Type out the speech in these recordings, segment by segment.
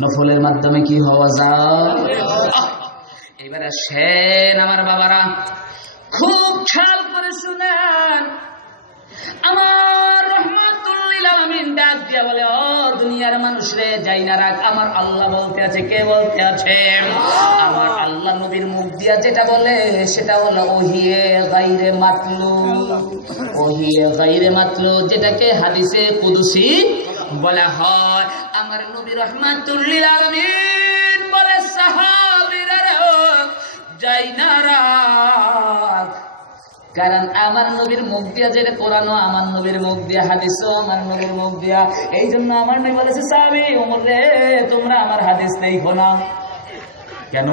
নফলের মাধ্যমে কি হওয়া যায়! এবারে সেন আমার বাবারা। খুব খেয়াল করে শুনেন। আমার দুনিয়ার মানুষ আমার আল্লাহ বলতে আছে, কে বলতে আমার আল্লাহ মুখ দিয়া যেটা বলে, সেটা যেটাকে হাদিসে কুদুসি বলা হয়। আমার নবী রহমাতুল্লিল আলামিন বলে, সাহাবীরা যাই কারণ আমার নবীর মুখ দিয়া যেটা কোরআনও, আমার নবীর মুখ দিয়া হাদিসও, আমার নবীর মুখ দিয়া এই জন্য আমার নবী বলেছে সাবি ওমর রে, তোমরা আমার হাদিস নেই না। কেন?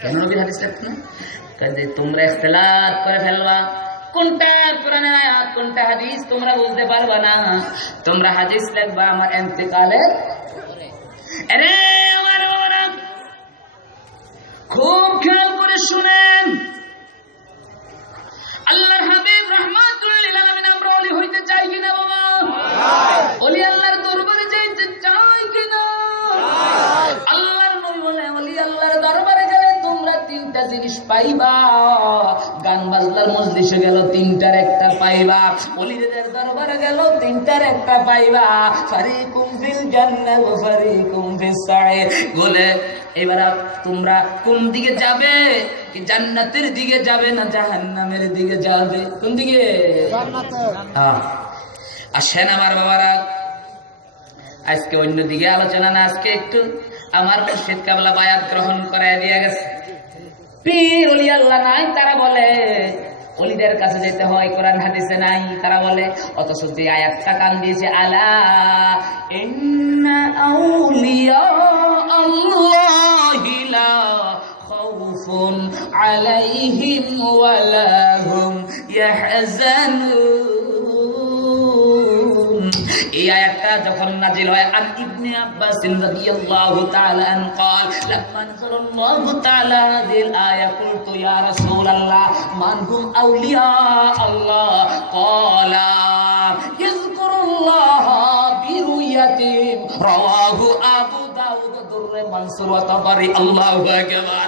কেন নবীর হাদিস রাখতো না? তোমরা ইখতিলাফ করে ফেলবা। কোনটা কোরআনের আয়াত কোনটা হাদিস তোমরা বুঝতে পারবা না। তোমরা হাদিস লিখবা আমার ইন্তেকালে আরে আমার বাবারা খুব খেয়াল করে শুনেন। আল্লাহর হাবিব রহমাতুল লিল আলামিন আমরা ওলি হইতে চাই কিনা বাবা? ওলি তিনটা জিনিস পাইবা গান বাজনার মজলিসে গেল তিনটার একটা পাইবা। ওলিদের দরবারে গেল তিনটার একটা পাইবা। ফারিকুম ফিল জান্নাত ওয়া ফারিকুম ফিস সাইর বলে এবার তোমরা কোন দিকে যাবে? কি জান্নাতের দিকে যাবে না জাহান্নামের দিকে যাবে? কোন দিকে? হ্যাঁ। আসেন আমার বাবারা আজকে অন্য দিকে আলোচনা না আজকে একটু আমার মুর্শিদ কাবলা বায়াত গ্রহণ করায় দিয়ে গেছে। পীর অলি আল্লাহ নাই, তারা বলে, অলিদের কাছে যেতে হয়, কোরআন হাদিসে নাই, তারা বলে, অথচ যে আয়াতটা কান দিয়েছে, আলা ইন্না আউলিয়া আলাইহিম ওয়ালা হুম ইয়াহজানুন। এই আয়াতটা যখন নাজিল হয় আন ইবনে আব্বাস রাদিয়াল্লাহু তাআলা আন قال لما نزل الله تعالى هذه الآية قلت يا رسول الله من هم أولياء الله قال يذكر الله برؤيتهم رواه أبو داود در منصور وطبري الله أكبر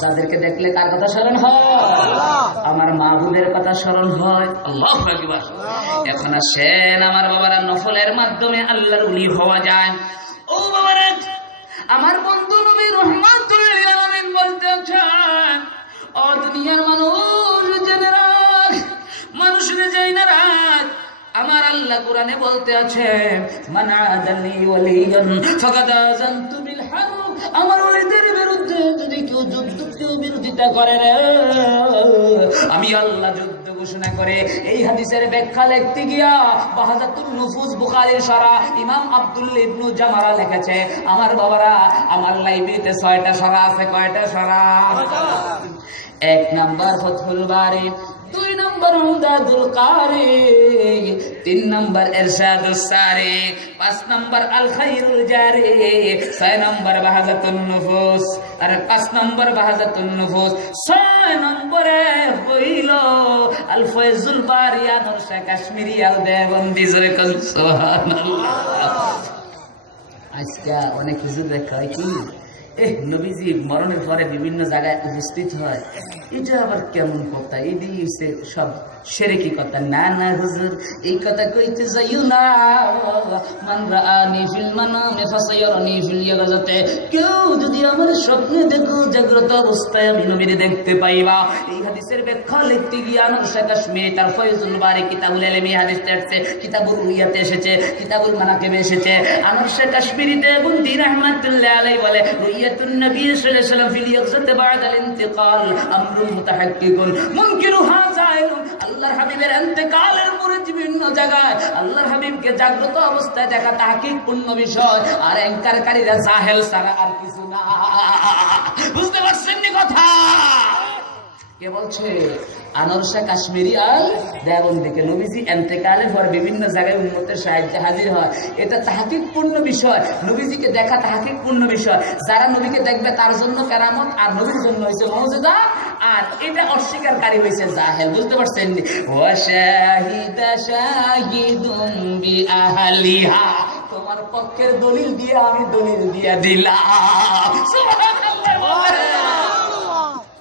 যাদেরকে দেখলে কার কথা স্মরণ হয়? আমার মাহবুবের কথা স্মরণ হয়। আল্লাহ এখন আসেন আমার বাবারা নফলের মাধ্যমে আল্লাহর উলি হওয়া যায়। ও বাবারা আমার বন্ধু নবী আলামিন বলতে আছেন ও দুনিয়ার মানুষ জেনে রাখ মানুষরে যাই না রাখ। আমার আল্লাহ কোরআনে বলতে আছে মানা জানি ওয়ালিয়ান ফাকাদ আযানতু যুদ্ধ কেউ বিরোধিতা করে রে আমি আল্লাহ যুদ্ধ ঘোষণা করে এই হাদিসের ব্যাখ্যা লিখতে গিয়া বাহাজাতুল নুফুস বুখারীর সারা ইমাম আব্দুল ইবনু জামারা লিখেছে আমার বাবারা আমার লাইব্রেরিতে ছয়টা সারা আছে কয়টা সারা? এক নাম্বার ফতহুল বারি। নম্বর উমদাদুল কারি তিন নম্বর ইরশাদুস সারি, পাঁচ নম্বর আল খাইরুল জারি, ছয় নম্বর বাহাজাতুন নুফুস, আর পাঁচ নম্বর বাহাজাতুন নুফুস, ছয় নম্বরে হইল আল ফয়জুল বারি আনর কাশ্মীরি আল দেবন্দি জোরে কল সুবহানাল্লাহ। আজকে অনেক কিছু দেখা হয় কি? এ নবীজি মরণের পরে বিভিন্ন জায়গায় উপস্থিত হয়। এটা আবার কেমন কথা? এটি হচ্ছে সব সেরেকি কথা। না না, হুজুর, এই কথা কইতে যাইও না। মান রাআনি ফিল ফাসায়ারানি ফিল কেউ যদি আমার স্বপ্নে দেখো, জাগ্রত অবস্থায় আমি নবীরে দেখতে পাইবা। এই হাদিসের ব্যাখ্যা লিখতে গিয়ে তার ফয়জুল বারে কিতাবুল আসছে, কিতাবুল রুইয়াতে এসেছে, কিতাবুল মানাকিবে এসেছে। কাশ্মীরিতে বুন্দি রাহমাতুল্লাহ আলাইহি বলে, রুইয়া رؤية النبي صلى الله عليه وسلم في اليقظة بعد الانتقال أمر متحقق منكرها زائل আল্লাহর হাবিবের ইন্তেকালের পরে বিভিন্ন জায়গায় আল্লাহর হাবিবকে জাগ্রত অবস্থায় দেখা তাহকিক পূর্ণ বিষয় আর এনকারকারীরা জাহেল ছাড়া আর কিছু না কে বলছে? আনরসা কাশ্মীরি আর দেবন্দিকে নবীজি এন্তেকালের পর বিভিন্ন জায়গায় উন্মতের সাহায্যে হাজির হয়। এটা তাহাকিকপূর্ণ বিষয়। নবীজিকে দেখা তাহাকিকপূর্ণ বিষয়। যারা নবীকে দেখবে তার জন্য কেরামত, আর নবীর জন্য হয়েছে মৌজুদা, আর এটা অস্বীকারী হয়েছে জাহেল। বুঝতে পারছেন তোমার পক্ষের দলিল দিয়ে আমি দলিল দিয়া দিলাম।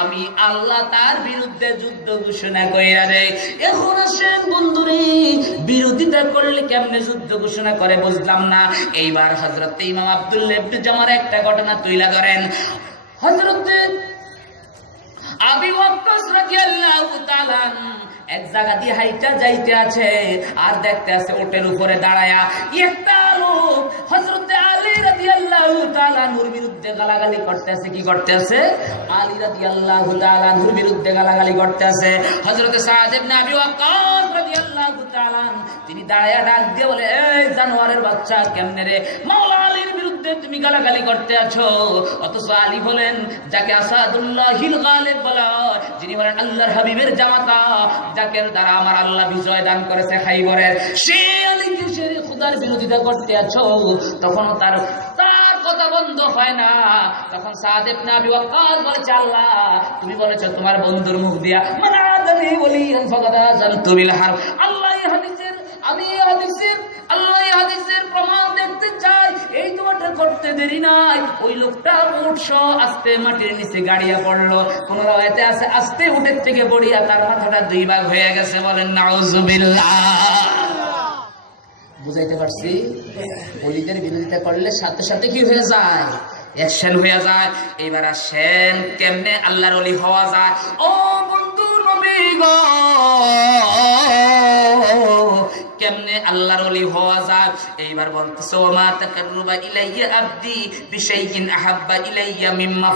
আমি আল্লাহ তার বিরুদ্ধে যুদ্ধ ঘোষণা কইরা দেয় এখন আসেন বন্ধুরে, বিরোধিতা করলে কেমনে যুদ্ধ ঘোষণা করে বুঝলাম না। এইবার হজরত ইমাম আব্দুল্লাহ ইবনে জামার একটা ঘটনা তুইলা ধরেন। হজরত আবি ওয়াক্কাস রাদিয়াল্লাহু তাআলা এক জায়গা দিয়ে হাইটা যাইতে আছে, আর দেখতে আছে ওটের উপরে দাঁড়ায়া। একটা লোক হযরতে আলী তুমি গালাগালি করতে আছো। অথচ আলী বলেন যাকে যিনি বলেন আল্লাহর হাবিবের জামাতা, যাকে দ্বারা আমার আল্লাহ বিজয় দান করেছে খাইবরের। সে আলীকে সে খুদার বিরোধিতা করতে আছো তখন তার বন্ধ হয় না। তখন সাদেব না ওয়াক্কাস বলেছে আল্লাহ, তুমি বলেছ তোমার বন্ধুর মুখ দিয়া আল্লাহ হাদিসের, আমি হাদিসের, আল্লাহ হাদিসের প্রমাণ দেখতে চাই। এই তোমাটা করতে দেরি নাই। ওই লোকটা আস্তে মাটির নিচে গাড়িয়া পড়ল। কোন রায়তে আছে, আস্তে উঠের থেকে পড়িয়া তার মাথাটা দুই ভাগ হয়ে গেছে বলেন নাউজুবিল্লাহ বুঝাইতে পারছি? অলিদের বিরোধিতা করলে সাথে সাথে কি হয়ে যায়? অ্যাকশন হয়ে যায়। এবার আসেন কেমনে আল্লাহর অলি হওয়া যায়? ও বন্ধু নবী গো, কেমনে আল্লাহর অলি হওয়া যায়? এইবার বলতেছে ও মা তাকাররুবা ইলাইয়া আহাব্বা ইলাইয়া মিম্মা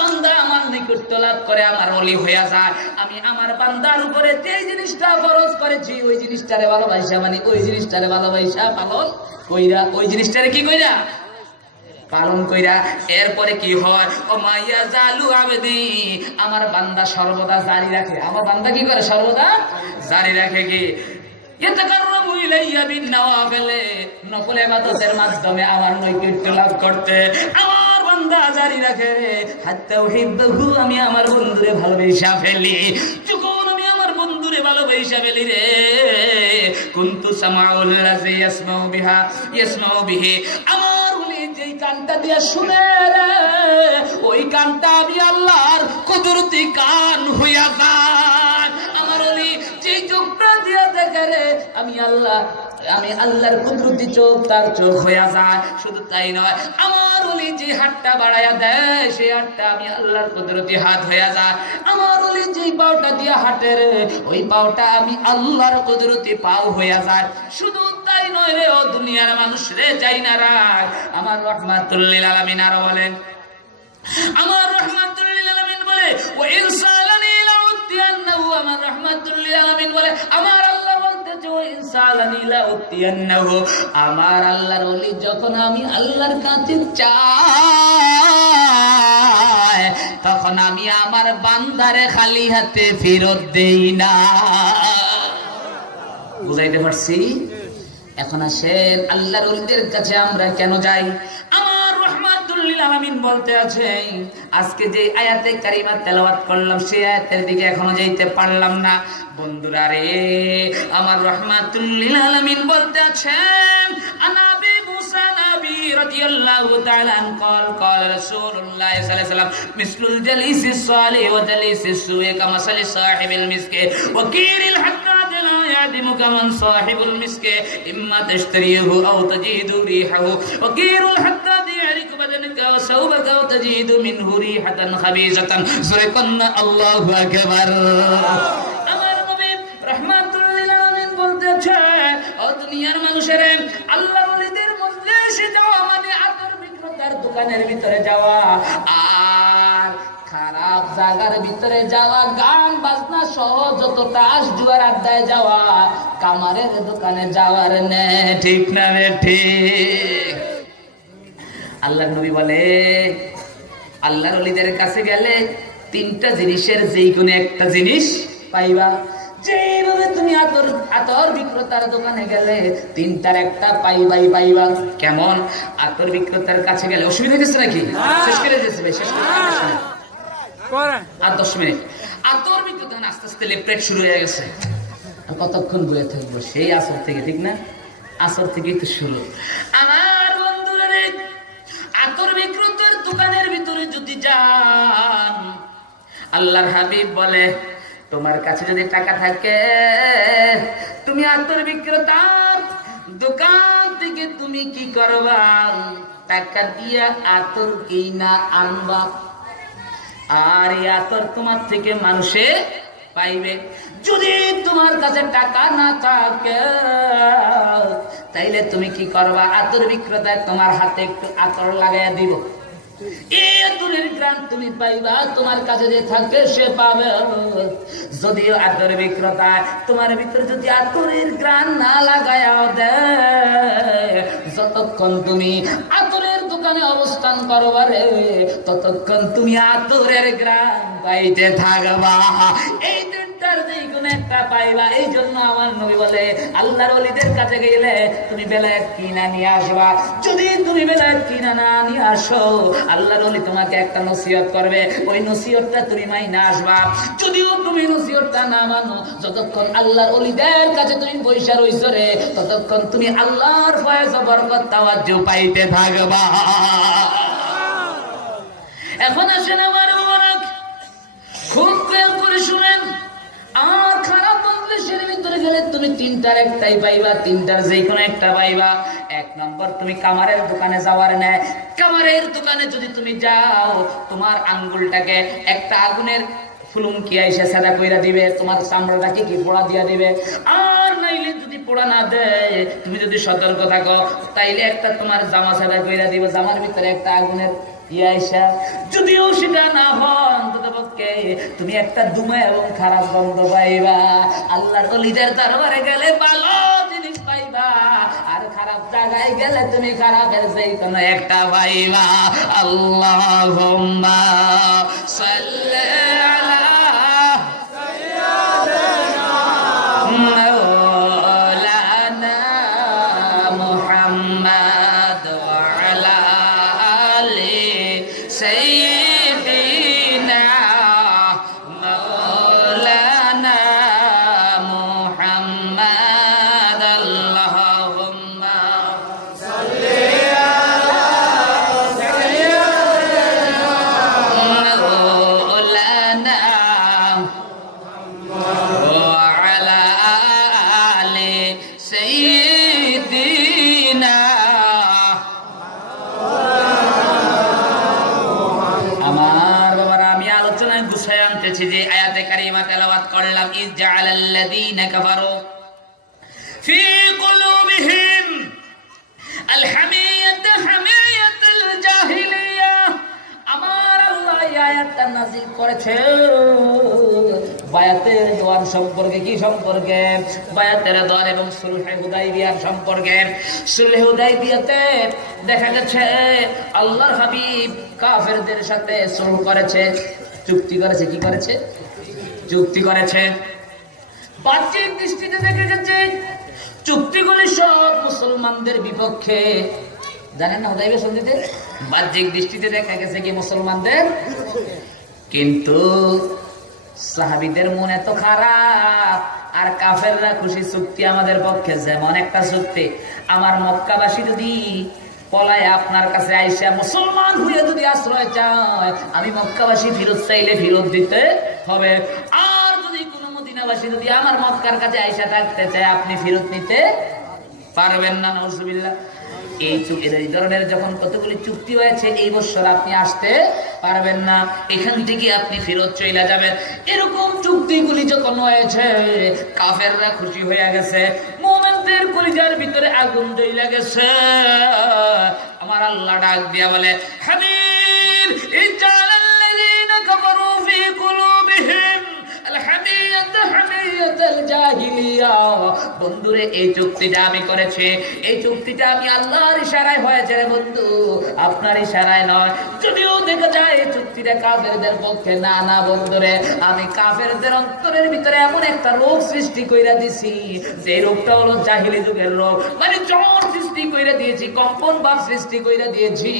বান্দা আমার নিকট লাভ করে, আমার অলি হইয়া যায়। আমি আমার বান্দার উপরে যে জিনিসটা ফরজ করেছি, ওই জিনিসটারে ভালোবাসা মানে ওই জিনিসটারে ভালোবাসা পালন কইরা, ওই জিনিসটারে কি কইরা? পালন কইরা। এরপরে কি হয়? ও মাইয়া জালু আবেদি, আমার বান্দা সর্বদা জারি রাখে। আমার বান্দা কি করে সর্বদা? জারি রাখে কি? ইবাদতের মাধ্যমে আমার নৈকট্য লাভ করতে। আমার রাখে আমি আমার বন্ধুরে ভালোবেসা ফেলি। আমি আমার বন্ধুরে ভালোবেসা ফেলি রে, কুনতু ইয়াসমাউ বিহা, ইয়াসমাউ আমার উনি যেই কানটা দিয়ে শুনে রে, ওই কানটা আমি আল্লাহর কুদরতি কান হইয়া যায়। আমার উনি যেই চোখটা দিয়া দেখে রে, আমি আল্লাহ আমি আল্লাহর কুদরতি চোখ তার চোখ হইয়া যায়, শুধু তাই নয়, আমার উনি যে হাতটা বাড়াইয়া দেয় সেই হাতটা আমি আল্লাহর কুদরতি হাত হইয়া যায়। আমার উনি যেই পাওটা দিয়া রে, ওই পাওটা আমি আল্লাহর কুদরতি পাও হইয়া যায়। শুধু তাই নয় রে, ও দুনিয়ার মানুষ রে, যাই না রাখ আমার রহমাতুল্লিল আলামিন আরও বলেন, আমার রহমাতুল্লিল আলামিন বলে ও ইনসালানি লাউতিয়ান্নাহু আমার রহমাতুল্লিল আলামিন বলে, আমার আমার আল্লাহর ওলি যখন আমি আল্লাহর কাছে চাই, তখন আমি আমার বান্দারে খালি হাতে ফেরত দেই না। বুঝাইতে পারছি? এখন আসেন আল্লাহর ওলিদের কাছে আমরা কেন যাই? আমার রহমাতুল্লিল আলামিন বলতে আছে আজকে যে আয়াতে কারিমা তেলাওয়াত করলাম সেই আয়াতের দিকে এখনো যাইতে পারলাম না বন্ধুরা রে আমার রহমাতুল্লিল আলামিন বলতে আছেন আনাবি মুসা নবী রাদিয়াল্লাহু তাআলা আন قال قال رسول الله صلى الله عليه وسلم مثل الجليس الصالح وجليس السوء كمثل صاحب المسك وكير الحجاج لا يعدم كمن صاحب المسك إما تشتريه أو تجد ريحه وكير আমার দুনিয়ার যাওয়া মানে দোকানের ভিতরে যাওয়া। আর খারাপ জায়গার ভিতরে যাওয়া, গান, বাজনা সহ যত তাস জুয়ার আড্ডায় যাওয়া, কামারের দোকানে যাওয়ার নে ঠিক না রে ঠিক? আল্লাহ নবী বলে আল্লাহর অলিদের কাছে গেলে তিনটা জিনিসের যেই কোনো একটা জিনিস পাইবা। যেভাবে তুমি আতর আতর বিক্রেতার দোকানে গেলে তিনটার একটা পাইবাই পাইবা। কেমন? আতর বিক্রেতার কাছে গেলে অসুবিধা হয়েছে নাকি? শেষ করে দিয়েছে ভাই শেষ করে আর দশ মিনিট। আতর বিক্রেতা আস্তে আস্তে লেপটেট শুরু হয়ে গেছে। কতক্ষণ বলে থাকব? সেই আসর থেকে ঠিক না? আসর থেকেই তো শুরু। আমার আতর বিক্রেতার দোকানের ভিতরে যদি যান, আল্লাহর হাবিব বলে, তোমার কাছে যদি টাকা থাকে, তুমি আতর বিক্রেতার দোকান থেকে তুমি কি করবা? টাকা দিয়া আতর কিনা আনবা। আর এই আতর তোমার থেকে মানুষে পাইবে। যদি তোমার কাছে টাকা না থাকে, তাইলে তুমি কি করবা? আতর বিক্রেতায় তোমার হাতে একটু আতর লাগাইয়া দিব। তুমি পাইবা, তোমার কাছে যে থাকে সে পাবে। যদিও আতর বিক্রেতা তোমার ভিতরে যদি আতরের গ্রাম না যতক্ষণ তুমি আতরের দোকানে অবস্থান করবারে ততক্ষণ তুমি আতরের গ্রাম পাইতে থাকবা। এই আল্লাহর অলিদের কাছে তুমি না পয়সা রে, ততক্ষণ তুমি আল্লাহর পাইতে থাকবা। এখন আসেন আমার খুব করে শুনেন। গেলে তুমি তিনটার একটাই পাইবা, তিনটার যে কোনো একটা পাইবা। এক নম্বর, তুমি কামারের দোকানে যাওয়ার নেয় কামারের দোকানে যদি তুমি যাও, তোমার আঙ্গুলটাকে একটা আগুনের ফুলুমকি আইসা কইরা দিবে, তোমার চামড়াটাকে কি পোড়া দিয়া দিবে? আর নাইলে যদি পোড়া না দেয়, তুমি যদি সতর্ক থাকো, তাইলে একটা তোমার জামা সাদা কইরা দিবে, জামার ভিতরে একটা আগুনের যদিও সেটা না হন অন্ততপক্ষে তুমি একটা দুমা এবং খারাপ গন্ধ পাইবা। আল্লাহর কলিজার দরবারে গেলে ভালো জিনিস পাইবা। আর খারাপ জায়গায় গেলে তুমি খারাপের সেই কোনো একটা পাইবা। আল্লাহ সাল্লি জাআলাল্লাযীনা কাফারু ফি কুলুবিহিম আলহামিয়াত হামিয়াতুল জাহিলিয়া আমার আল্লাহ এই বায়াতের দোয়ার সম্পর্কে কি সম্পর্কে? বায়াতের দোয়ার এবং সুলহে হুদাইবিয়ার সম্পর্কে। সুলহে হুদাইবিয়াতে দেখা গেছে, আল্লাহর হাবিব কাফেরদের সাথে সুলহ করেছে। চুক্তি করেছে, কি করেছে? চুক্তি করেছে। বাহ্যিক দৃষ্টিতে দেখা যাচ্ছে, চুক্তিগুলি সব মুসলমানদের বিপক্ষে। জানেন না হুদাইবে সন্ধিতে? বাহ্যিক দৃষ্টিতে দেখা গেছে কি মুসলমানদের? কিন্তু সাহাবিদের মন এত খারাপ, আর কাফেররা খুশি চুক্তি আমাদের পক্ষে যেমন একটা চুক্তি। আমার মক্কাবাসী যদি পলায় আপনার কাছে আইসা, মুসলমান হয়ে যদি আশ্রয় চায়, আমি মক্কাবাসী ফিরত চাইলে ফিরত দিতে হবে। আর মদিনাবাসী যদি আমার মক্কার কাছে আইসা থাকতে চায়, আপনি ফেরত নিতে পারবেন না নজুবিল্লা এই এই ধরনের যখন কতগুলি চুক্তি হয়েছে, এই বছর আপনি আসতে পারবেন না। এখান থেকে আপনি ফেরত চলে যাবেন। এরকম চুক্তিগুলি যখন হয়েছে, কাফেররা খুশি হয়ে গেছে। মোমেনদের কলিজার ভিতরে আগুন জ্বলে গেছে। আমার আল্লাহ ডাক দিয়া বলে হাবিব এই চালাল্লাযীনা কাফারু ফি কুলুবিহিম। বন্ধুরে, এই চুক্তিটা আমি করেছি। এই চুক্তিটা আমি আল্লাহর ইশারায় হয়েছে রে বন্ধু। আপনার ইশারায় নয়। যদিও দেখা যায় এই চুক্তিটা কাফেরদের পক্ষে না না বন্ধুরে। আমি কাফেরদের অন্তরের ভিতরে এমন একটা রোগ সৃষ্টি করে দিছি যে রোগটা হলো জাহিলি যুগের রোগ। মানে জ্বর সৃষ্টি করে দিয়েছি, কম্পন ভাব সৃষ্টি করে দিয়েছি।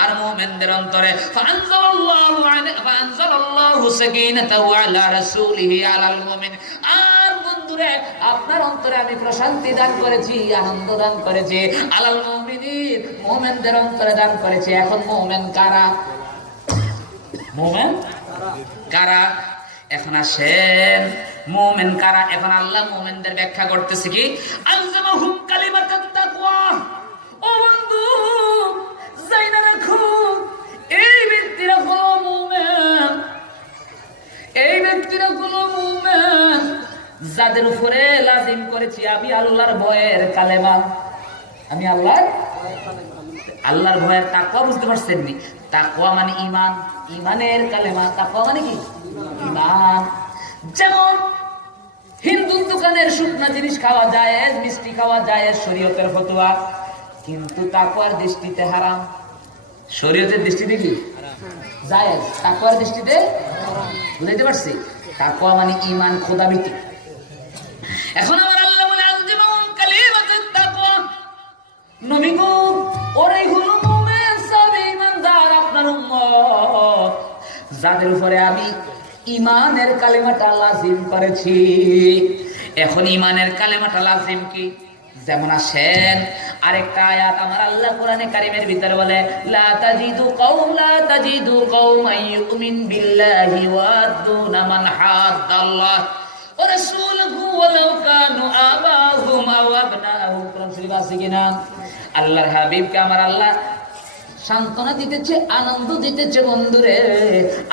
আর মোমেনদের অন্তরে ফানজালাল্লাহু আলা ফানজালাল্লাহু সাকিনাতাহু আলা রাসূলিহি আলাল মুমিন। আ বন্ধুরে, আপনার অন্তরে আমি প্রশান্তি দান করেছি, আনন্দ দান করেছি। আলাল মুমিনিন, মুমিনদের অন্তরে দান করেছি। এখন মুমিন কারা? মুমিন কারা? এখন আসেন। মুমিন কারা? এখন আল্লাহ মুমিনদের ব্যাখ্যা করতেছে কি? আলজামাহুম কালিমাতাত তাকওয়া। ও বন্ধু জাইনা রাখো। এই ব্যক্তিরা হলো মুমিন। এই ব্যক্তিরা হলো মুমিন। যাদের উপরে লাজিম করেছি আমি আল্লাহর ভয়ের কালেমা। আমি আল্লাহর? আল্লাহর ভয়ের তাকওয়া বুঝতে পারছেন নি তাকওয়া মানে ইমান ইমানের কালেমা। তাকওয়া মানে কি? ইমান যেমন হিন্দু দোকানের শুকনা জিনিস খাওয়া যায় মিষ্টি খাওয়া যায় শরীয়তের ফতোয়া। কিন্তু তাকওয়ার দৃষ্টিতে হারাম। শরীয়তের দৃষ্টিতে কি? জায়েজ। তাকওয়ার দৃষ্টিতে বুঝাইতে পারছি? তাকওয়া মানে ইমান খোদাবিতি এখন আমার আল্লাহ বলে কালিমাতুত তাকওয়া। ওরে সবে ইমানদার আপনার উম্মত। যাদের উপরে আমি ইমানের কালেমাটা লাজিম করেছি। এখন ইমানের কালেমাটা লাজিম কি? যেমন আসেন আরেকটা আয়াত আমার আল্লাহ কোরআনে কারিমের ভিতরে বলে, লা তাজিদু কওম, লা তাজিদু কওমান ইউমিন বিল্লাহি ওয়া আদুনা মান হাদ্দাল্লাহ। শরীফ আছে কিনা? আল্লাহর হাবিবকে আমার আল্লাহ সান্ত্বনা দিতেছে, আনন্দ দিতেছে, বন্ধুরে।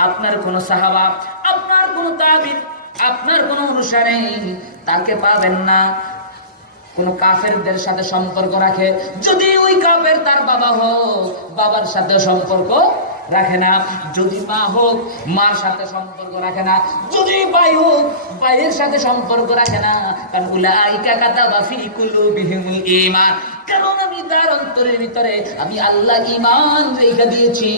আপনার কোন সাহাবা, আপনার কোন তাবির, আপনার কোন অনুসারে তাকে পাবেন না। কোন কাফেরদের সাথে সম্পর্ক রাখে। যদি ওই কাফের তার বাবা হোক, বাবার সাথে সম্পর্ক রাখে না। যদি মা হোক মার সাথে সম্পর্ক রাখে না। যদি ভাই হোক ভাইয়ের সাথে সম্পর্ক রাখে না। কারণ উলাইকা ঈমান। কারণ আমি তার অন্তরের ভিতরে আমি আল্লাহ ইমান রেখে দিয়েছি।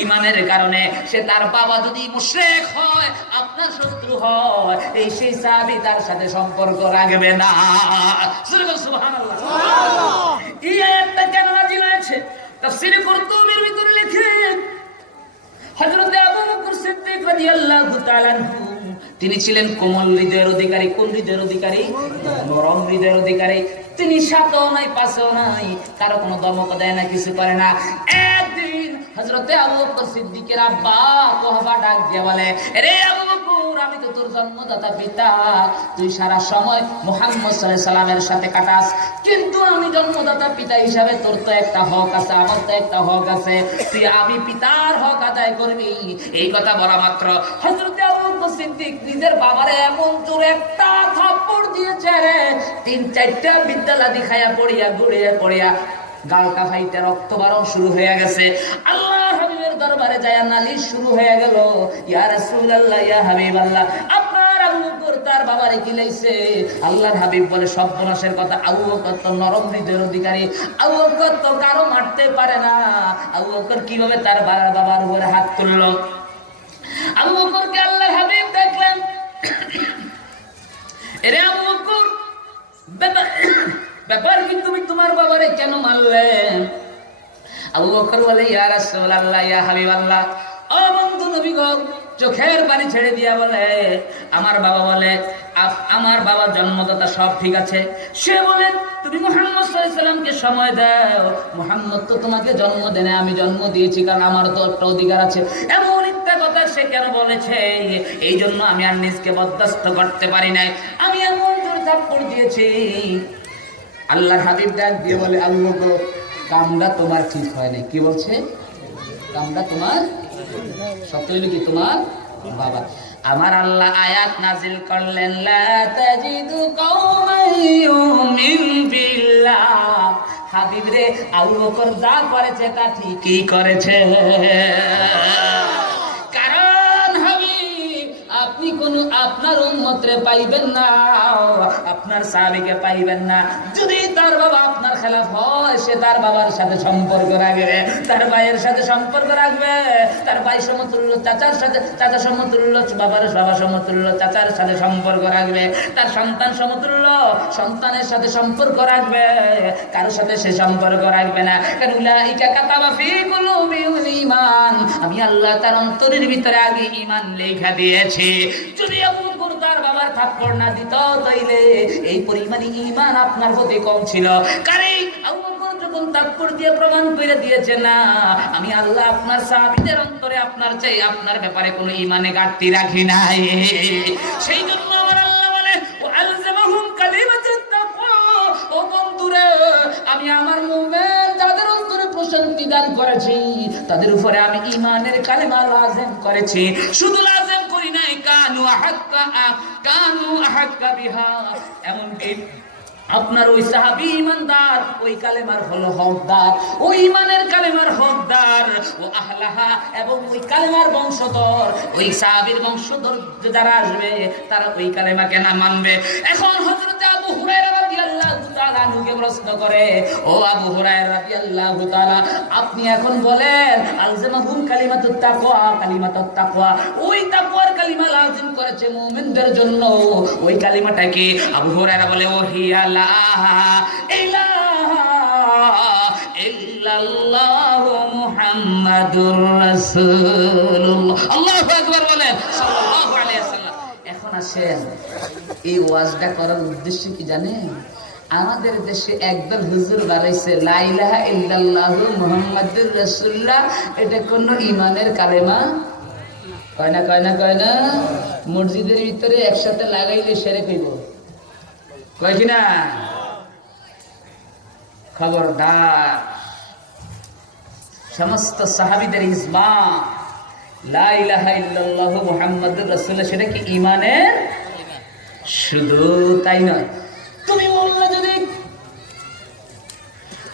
ইমানের কারণে সে তার বাবা যদি মুশরিক হয় আপনার শত্রু হয় এই সেই সাহাবী তার সাথে সম্পর্ক রাখবে না। সুবহানাল্লাহ। এই আয়াতটা কেন নাজিল হয়েছে? তাফসীরে কুরতুবির ভিতরে লিখে তিনি ছিলেন কোমল হৃদয়ের অধিকারী, কোন হৃদয়ের অধিকারী? নরম হৃদয়ের অধিকারী। তিনি সাতও নাই পাশেও নাই, কারও কোনো দমক দেয় না, কিছু করে না। একদিন হজরতে আবু সিদ্দিকের আব্বা কোহবা ডাক দিয়ে বলে রে আবু তোর জন্মদাতা পিতা, তুই সারা সময় মুহাম্মদ সাল্লামের সাথে কাটাস। কিন্তু আমি জন্মদাতা পিতা হিসাবে তোর তো একটা হক আছে, আমার তো একটা হক আছে। তুই আমি পিতার হক আদায় করবি। এই কথা বলা মাত্র। নিজের বাবারে এমন একটা থাপ্পড় তিন চারটা বিদ্যালয় দিখাইয়া পড়িয়া ঘুরিয়া পড়িয়া গালটা ফাইতে রক্ত বারণ শুরু হয়ে গেছে। আল্লাহ হাবিবের দরবারে যায় নালিশ শুরু হয়ে গেল। ইয়া রাসূলুল্লাহ, ইয়া আল্লাহর হাবিব বলে কথা নরম অধিকারী। তো কারও মারতে পারে না। কীভাবে তার বাবার বাবার উপরে হাত তুললো? বকর বলে, ইয়া ইয়া ও বন্ধু চোখের পানি ছেড়ে দিয়া বলে, আমার বাবা বলে আমার বাবার জন্মদাতা সব ঠিক আছে। সে বলে, তুমি মুহাম্মদ সাল্লাল্লাহু আলাইহি সাল্লামকে সময় দাও। মুহাম্মদ তো তোমাকে জন্ম দেনে আমি জন্ম দিয়েছি, কারণ আমার তো একটা অধিকার আছে। এমন একটা কথা সে কেন বলেছে? এই জন্য আমি আর নিজকে বরদাস্ত করতে পারি নাই। আমি এমন জোর থাপ্পড় দিয়েছি। আল্লাহ হাবিব ডাক দিয়ে বলে, আল্লাহ গো, কামটা তোমার ঠিক হয় নাই। কি বলছে? কামটা তোমার সত্য হইল কি তোমার বাবা? আমার আল্লাহ আয়াত নাজিল করলেন হাবিব রে যা করেছে তা ঠিকই করেছে। কারণ হাবিব আপনি কোন আপনার উম্মতরে পাইবেন না আপনার সাহাবিকে পাইবেন না। যদি তার বাবা আপনার খেলাফ হয়, সে তার বাবার সাথে সম্পর্ক রাখবে, তার ভাইয়ের সাথে সম্পর্ক রাখবে, তার ভাই সমতুল্য চাচার সাথে, চাচা সমতুল্য, বাবার বাবা সমতুল্য চাচার সাথে সম্পর্ক রাখবে, তার সন্তান সমতুল্য সন্তানের সাথে সম্পর্ক রাখবে, কারোর সাথে সে সম্পর্ক রাখবে না। কারণ উলাইকা কাতাবা ফি কুলুবিহিল ঈমান। আমি আল্লাহ তার অন্তরের ভিতরে আগে ঈমান লেখা দিয়েছি। যদি আবু তার বাবার থাপ্পড় না দিত তাইলে। এই পরিমাণে ঈমান আপনার প্রতি কম ছিল। কারণ যখন থাপ্পড় দিয়ে প্রমাণ করে দিয়েছে না, আমি আল্লাহ আপনার সাহাবীদের অন্তরে আপনার চাই আপনার ব্যাপারে কোনো ঈমানে ঘাটতি রাখি নাই। সেই জন্য আমার আল্লাহ বলে, ও আলজামাহুম কালিমাতুত তাকওয়া। ও আমি আমার মুমিন যাদের অন্তরে প্রশান্তি দান করেছি, তাদের উপরে আমি ঈমানের কালেমা লাজেম করেছি। শুধু লাজেম করি কানু কানু এমনকি আপনার ওই সাহাবি ইমানদার, ওই কালেমার হলো হকদার। ওই ইমানের কালেমার হকদার। ও আহলাহা এবং ওই কালেমার বংশধর। ওই সাহাবির বংশধর যারা আসবে, তারা ওই কালেমাকে না মানবে। এখন হজরতে আবু হুরায়রা প্রশ্ন করে, ও আবু আপনি এখন বলেন আলজামাহুম কালিমাতুত তাকওয়া কালিমাতুত তাকওয়া, ওই তাকওয়ার কালিমা লাজিম করেছে মুমিনদের জন্য। ওই কালিমাটা কি আবু হুরায়রা বলে, ও হিয়া ইল্লাল্লাহু মুহাম্মাদুর রাসূলুল্লাহ। আল্লাহু আকবার বলেন, সাল্লাল্লাহু আলাইহি ওয়াসাল্লাম। এখন আসেন, এই ওয়াজটা করার উদ্দেশ্য কি জানেন? আমাদের দেশে একদল হুজুর বাড়াইছে লাইলাহা ইল্লাল্লাহু মুহাম্মাদুর রাসূলুল্লাহ। এটা কোন ইমানের কালেমা? কয় না কয় না কয় না? মসজিদের ভিতরে একসাথে লাগাইলে সেরে কইব। কয় কি না? খবরদার। সমস্ত সাহাবিদের ইসমা লা ইলাহা ইল্লাল্লাহু মুহাম্মাদুর রাসূলুল্লাহ, সেটা কি ঈমানের? শুধু তাই নয় তুমি বললে যদি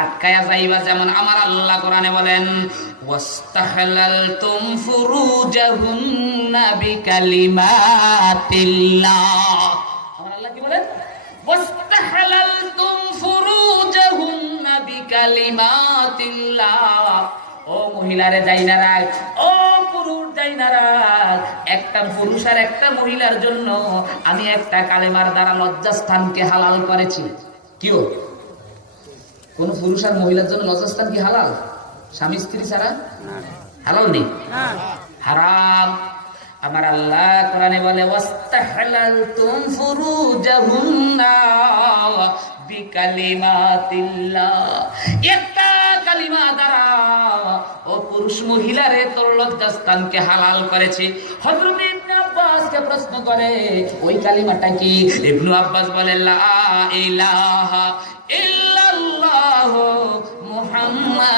আটকায়া যাইবা যেমন আমার আল্লাহ কোরআনে বলেন ওয়াস্তাহলালতুম ফুরুজাহুন্না বিকালিমাতিল্লাহ। আমার আল্লাহ কি বলেন? ও মহিলারে যাইনারা ও পুরুষ যাইনারা একটা পুরুষ আর একটা মহিলার জন্য আমি একটা কালেমার দ্বারা লজ্জাস্থানকে হালাল করেছি। কিও? কোন পুরুষ আর মহিলার জন্য লজ্জাস্থান কি হালাল? স্বামী, স্ত্রী ছাড়া? হালাল নেই? হারাম। আমার আল্লাহ কোরআনে বলে, ওয়াস্তাহলালতুম ফুরুজাহুন্না বিকালিমাতিল্লাহ। একটা কালিমা দ্বারা ও পুরুষ মহিলারে তোর লজ্জাস্থানকে হালাল করেছে। হযরত ইবনে আব্বাসকে প্রশ্ন করে, ওই কালিমাটা কি? ইবনু আব্বাস বলে, লা ইলাহা ইল্লাল্লাহ।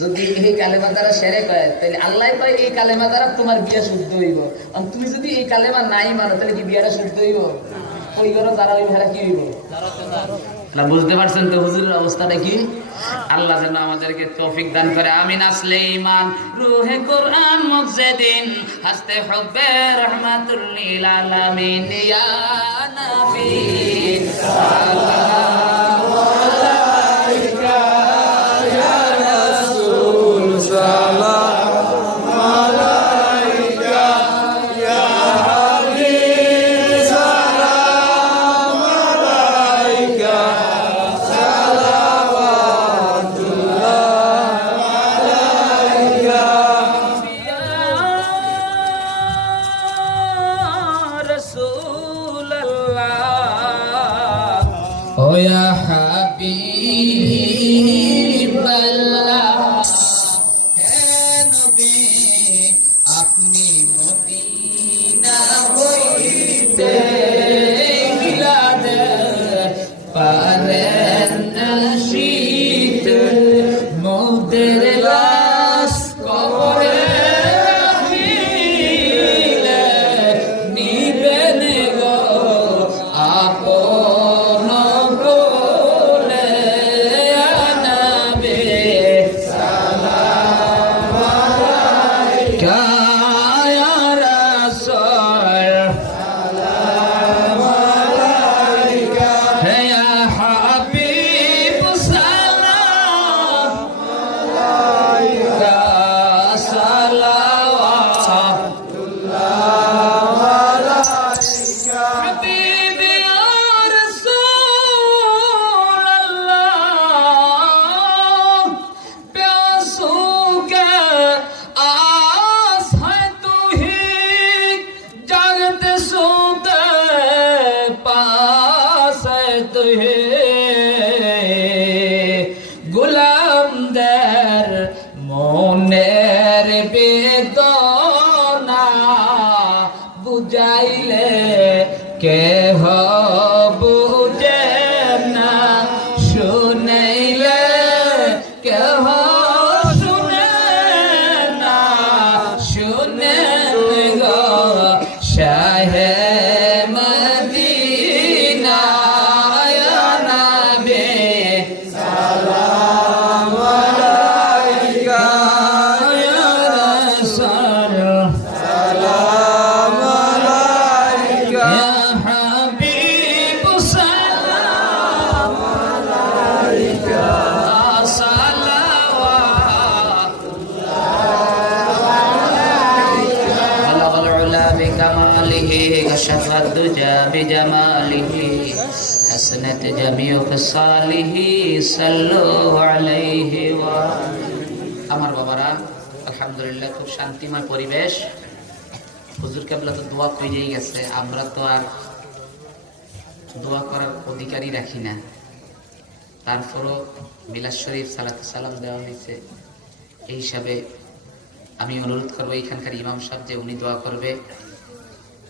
যদি এই কালেমা দ্বারা সেরে কয়, তাহলে আল্লাহ কয়, এই কালেমা দ্বারা তোমার বিয়া শুদ্ধ হইব। আর তুমি যদি এই কালেমা নাই মানো, তাহলে কি বিয়াটা শুদ্ধ হইব? ওই ওই ভেড়া কি হইব? বুঝতে পারছেন তো হুজুরের অবস্থাটা কি? আল্লাহ যেন আমাদেরকে তৌফিক দান করে, আমিন। আসলে ইমান রুহে কোরআন মুজেদিন হাসতে হবে রহমাতুল লিল আলামিন। ইয়া সালাম। be আমার বাবারা, আলহামদুলিল্লাহ, খুব শান্তিময় পরিবেশ। হুজুর কেবলা তো দোয়া কইরেই গেছে, আমরা তো আর দোয়া করার অধিকারই রাখি না। তারপরও বিলাস শরীফ সালাত সালাম দেওয়া হয়েছে। এই হিসাবে আমি অনুরোধ করব এখানকার ইমাম সাহেব যে উনি দোয়া করবে